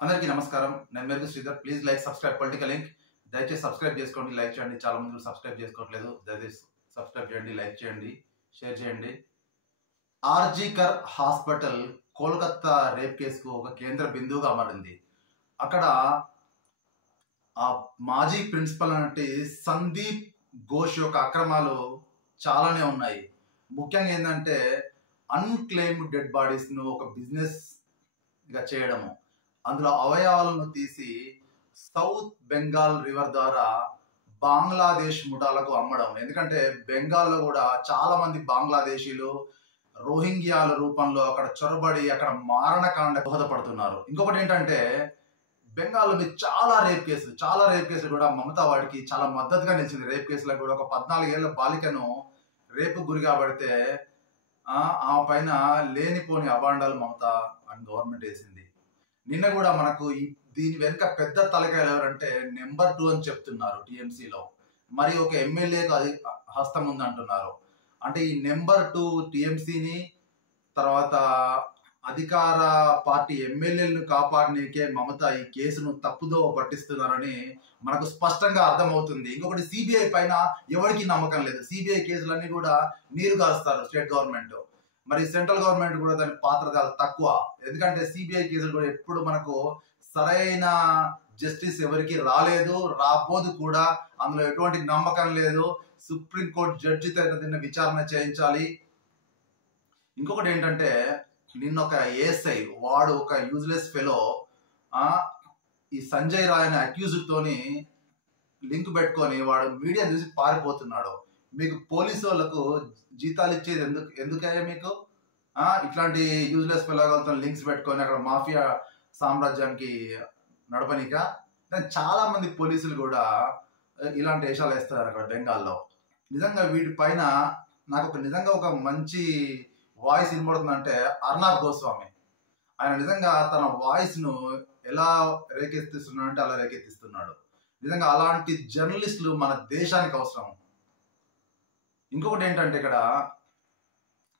అందరికీ నమస్కారం. నేను మెరుగు Sridhar. Please like, subscribe political link. దయచేసి సబ్స్క్రైబ్ చేసుకోండి, లైక్ చేయండి. చాలా మంది సబ్స్క్రైబ్ చేసుకోవట్లేదు. దయచేసి సబ్స్క్రైబ్ చేయండి, లైక్ చేయండి, షేర్ చేయండి. ఆర్జీకర్ హాస్పిటల్ కోల్కతా రేప్ కేసుకు ఒక కేంద్ర బిందువుగా మారింది. అక్కడ ఆ మాజీ ప్రిన్సిపల్ అంటే సందీప్ ఘోష్ యొక్క అక్రమాలు చాలానే ఉన్నాయి. ముఖ్యంగా ఏంటంటే అన్క్లెయిమ్డ్ డెడ్ బాడీస్ ను ఒక బిజినెస్ గా చేయడము, అందులో అవయవాలను తీసి సౌత్ బెంగాల్ రివర్ ద్వారా బంగ్లాదేశ్ ముఠాలకు అమ్మడం. ఎందుకంటే బెంగాల్లో కూడా చాలా మంది బంగ్లాదేశీలు రోహింగ్యాల రూపంలో అక్కడ చొరబడి అక్కడ మారణకాండ దోహదపడుతున్నారు. ఇంకొకటి ఏంటంటే బెంగాల్లో చాలా రేప్ కేసులు కూడా మమతా వాటికి చాలా మద్దతుగా నిలిచింది. రేప్ కేసులకు కూడా ఒక 14 ఏళ్ల బాలికను రేపు గురి కాబడితే ఆ పైన లేనిపోని అబాండాలు మమతా అండ్ గవర్నమెంట్ వేసింది. నిన్న కూడా మనకు దీని వెనుక పెద్ద తలకాయలు ఎవరంటే నెంబర్ 2 అని చెప్తున్నారు టీఎంసీలో. మరి ఒక ఎమ్మెల్యేకు అది హస్తం ఉంది అంటున్నారు. అంటే ఈ నెంబర్ 2 టీఎంసీని తర్వాత అధికార పార్టీ ఎమ్మెల్యేలను కాపాడనీకే మమత ఈ కేసును తప్పుదో పట్టిస్తున్నారని మనకు స్పష్టంగా అర్థమవుతుంది. ఇంకొకటి సిబిఐ పైన ఎవరికి నమ్మకం లేదు. సిబిఐ కేసులన్నీ కూడా నీరు గారుస్తారు స్టేట్ గవర్నమెంట్. మరి సెంట్రల్ గవర్నమెంట్ కూడా దాని పాత్ర చాలా తక్కువ. ఎందుకంటే సిబిఐ కేసులు కూడా ఎప్పుడు మనకు సరైన జస్టిస్ ఎవరికి రాలేదు, రాబోదు కూడా. అందులో ఎటువంటి నమ్మకం లేదు. సుప్రీంకోర్టు జడ్జితో దీన్ని విచారణ చేయించాలి. ఇంకొకటి ఏంటంటే నిన్న ఒక ఏఎస్ఐ వాడు ఒక యూజ్లెస్ ఫెలో ఈ సంజయ్ రాయ్ అనే అక్యూజ్డ్ తోని లింక్ పెట్టుకొని వాడు మీడియా చూసి పారిపోతున్నాడు. మీకు పోలీసు వాళ్ళకు జీతాలు ఇచ్చేది ఎందుకయ్యా మీకు? ఇట్లాంటి యూజ్లెస్ ఫెలోలతో లింక్స్ పెట్టుకొని అక్కడ మాఫియా సామ్రాజ్యానికి నడపనిక. చాలా మంది పోలీసులు కూడా ఇలాంటి వేషాలు వేస్తున్నారు అక్కడ బెంగాల్లో. నిజంగా వీటి పైన నాకు నిజంగా ఒక మంచి వాయిస్ వినబడుతుందంటే అర్నాబ్ గోస్వామి. ఆయన నిజంగా తన వాయిస్ ను ఎలా రేకెత్తిస్తున్నాడు అంటే అలా రేకెత్తిస్తున్నాడు. నిజంగా అలాంటి జర్నలిస్టులు మన దేశానికి అవసరం. ఇంకొకటి ఏంటంటే ఇక్కడ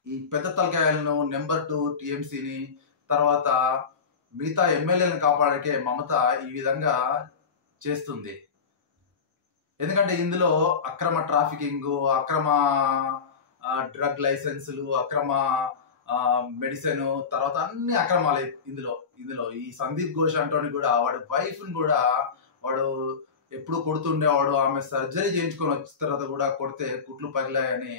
ఈ పెద్ద తలకాయలను నెంబర్ 2 టీఎంసీని తర్వాత మిగతా ఎమ్మెల్యేలను కాపాడకే మమత ఈ విధంగా చేస్తుంది. ఎందుకంటే ఇందులో అక్రమ ట్రాఫికింగ్, అక్రమ డ్రగ్ లైసెన్సులు, అక్రమ మెడిసిన్, తర్వాత అన్ని అక్రమాలే ఇందులో ఈ సందీప్ ఘోష్ అంటోని కూడా వాడి వైఫ్ ని కూడా వాడు ఎప్పుడు కొడుతుండేవాడు. ఆమె సర్జరీ చేయించుకొని వచ్చిన తర్వాత కూడా కొడితే కుట్లు పగిలాయని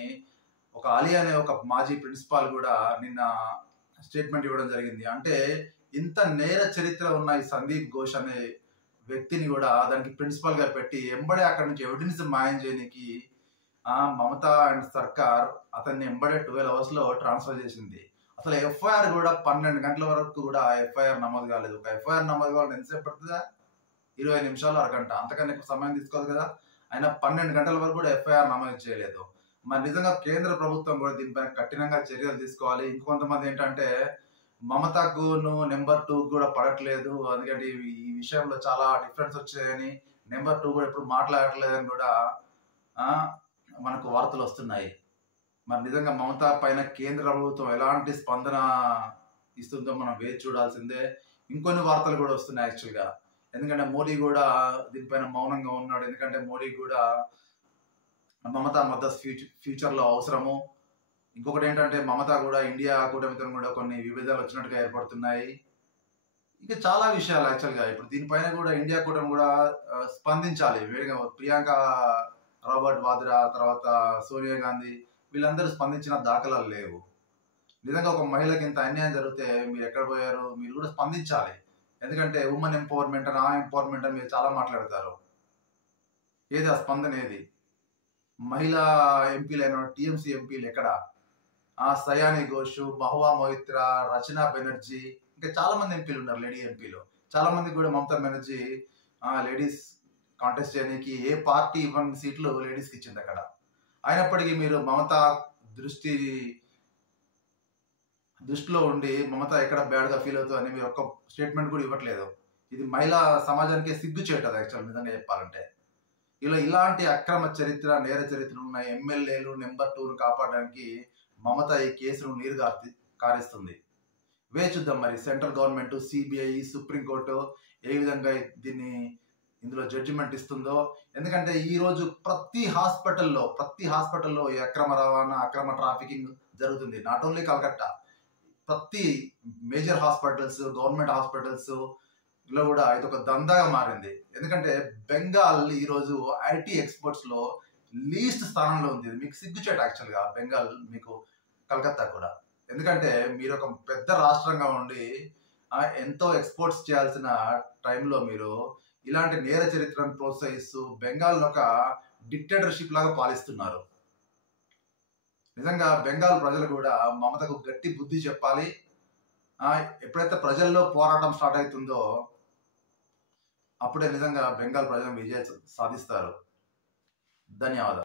ఒక అలీ అనే ఒక మాజీ ప్రిన్సిపాల్ కూడా నిన్న స్టేట్మెంట్ ఇవ్వడం జరిగింది. అంటే ఇంత నేర చరిత్ర ఉన్న ఈ సందీప్ ఘోష్ అనే వ్యక్తిని కూడా దానికి ప్రిన్సిపల్ గా పెట్టి ఎంబడే అక్కడి నుంచి ఎవిడెన్స్ మాయం చేయడానికి మమతా అండ్ సర్కార్ అతన్ని ఎంబడే 12 hours లో ట్రాన్స్ఫర్ చేసింది. అసలు ఎఫ్ఐఆర్ కూడా 12 గంటల వరకు కూడా ఎఫ్ఐఆర్ నమోదు కాలేదు. ఒక ఎఫ్ఐఆర్ నమోదు కావాలని ఎంతసేపు పడుతుందా? 20 నిమిషాలు, అరగంట, అంతకన్నా ఎక్కువ సమయం తీసుకోదు కదా. అయినా 12 గంటల వరకు కూడా ఎఫ్ఐఆర్ నమోదు చేయలేదు. మరి నిజంగా కేంద్ర ప్రభుత్వం కూడా దీనిపైన కఠినంగా చర్యలు తీసుకోవాలి. ఇంకొంతమంది ఏంటంటే మమతకు నెంబర్ 2 కూడా పడట్లేదు, ఎందుకంటే ఈ విషయంలో చాలా డిఫరెన్స్ వచ్చాయని నెంబర్ 2 కూడా ఎప్పుడు మాట్లాడట్లేదని కూడా మనకు వార్తలు వస్తున్నాయి. మరి నిజంగా మమత పైన కేంద్ర ప్రభుత్వం ఎలాంటి స్పందన ఇస్తుందో మనం వేచి చూడాల్సిందే. ఇంకొన్ని వార్తలు కూడా వస్తున్నాయి యాక్చువల్గా. ఎందుకంటే మోడీ కూడా దీనిపైన మౌనంగా ఉన్నాడు. ఎందుకంటే మోడీ కూడా మమతా మద్దతు ఫ్యూచర్ లో అవసరము. ఇంకొకటి ఏంటంటే మమతా కూడా ఇండియా కూటమితో కూడా కొన్ని విభేదాలు వచ్చినట్టుగా ఏర్పడుతున్నాయి. ఇంకా చాలా విషయాలు యాక్చువల్గా ఇప్పుడు దీనిపైన కూడా ఇండియా కూటమి కూడా స్పందించాలి వేగంగా. ప్రియాంక రాబర్ట్ వాద్రా, తర్వాత సోనియా గాంధీ వీళ్ళందరూ స్పందించిన దాఖలాలు లేవు. నిజంగా ఒక మహిళకి ఇంత అన్యాయం జరిగితే మీరు ఎక్కడ పోయారు? మీరు కూడా స్పందించాలి. ఎందుకంటే ఉమెన్ ఎంపవర్మెంట్ అని, ఎంపవర్మెంట్ అని మీరు చాలా మాట్లాడతారు. ఏది ఆ స్పందన? ఏది? మహిళా ఎంపీలైన టీఎంసీ ఎంపీలు ఎక్కడ? సయాని ఘోష్, మహువా మొయిత్రా, రచనా బెనర్జీ, ఇంకా చాలా మంది ఎంపీలు ఉన్నారు, లేడీ ఎంపీలు. చాలా మంది కూడా మమతా బెనర్జీ లేడీస్ కాంటెస్ట్ చేయడానికి ఏ పార్టీ ఇవ్వని సీట్లు లేడీస్కి ఇచ్చింది అక్కడ. అయినప్పటికీ మీరు మమతా దృష్టిలో ఉండి మమత ఎక్కడ బ్యాడ్ గా ఫీల్ అవుతుందని మీరు ఒక్క స్టేట్మెంట్ కూడా ఇవ్వట్లేదు. ఇది మహిళా సమాజానికి సిగ్గు చేయటది యాక్చువల్ నిజంగా చెప్పాలంటే. ఇలాంటి అక్రమ చరిత్ర, నేర చరిత్ర ఉన్న ఎమ్మెల్యేలు నెంబర్ 2 కాపాడడానికి మమత ఈ కేసును నీరు కారిస్తుంది. వేచి చూద్దాం మరి సెంట్రల్ గవర్నమెంట్, సిబిఐ, సుప్రీంకోర్టు ఏ విధంగా దీన్ని ఇందులో జడ్జిమెంట్ ఇస్తుందో. ఎందుకంటే ఈ రోజు ప్రతి హాస్పిటల్లో ఈ అక్రమ రవాణా, అక్రమ ట్రాఫికింగ్ జరుగుతుంది. నాట్ ఓన్లీ కలకత్తా, ప్రతి మేజర్ హాస్పిటల్స్, గవర్నమెంట్ హాస్పిటల్స్ లో కూడా ఇది ఒక దందాగా మారింది. ఎందుకంటే బెంగాల్ ఈ రోజు ఐటీ ఎక్స్పోర్ట్స్ లో లీస్ట్ స్థానంలో ఉంది. మీకు సిగ్గుచేట యాక్చువల్ గా బెంగాల్, మీకు కలకత్తా కూడా. ఎందుకంటే మీరు ఒక పెద్ద రాష్ట్రంగా ఉండి ఎంతో ఎక్స్పోర్ట్స్ చేయాల్సిన టైంలో మీరు ఇలాంటి నేర చరిత్రను ప్రోత్సహిస్తూ బెంగాల్ ఒక డిక్టేటర్షిప్ లాగా పాలిస్తున్నారు. నిజంగా బెంగాల్ ప్రజలు కూడా మమతకు గట్టి బుద్ధి చెప్పాలి. ఎప్పుడైతే ప్రజల్లో పోరాటం స్టార్ట్ అవుతుందో అప్పుడే నిజంగా బెంగాల్ ప్రజలు విజయం సాధిస్తారు. ధన్యవాదాలు.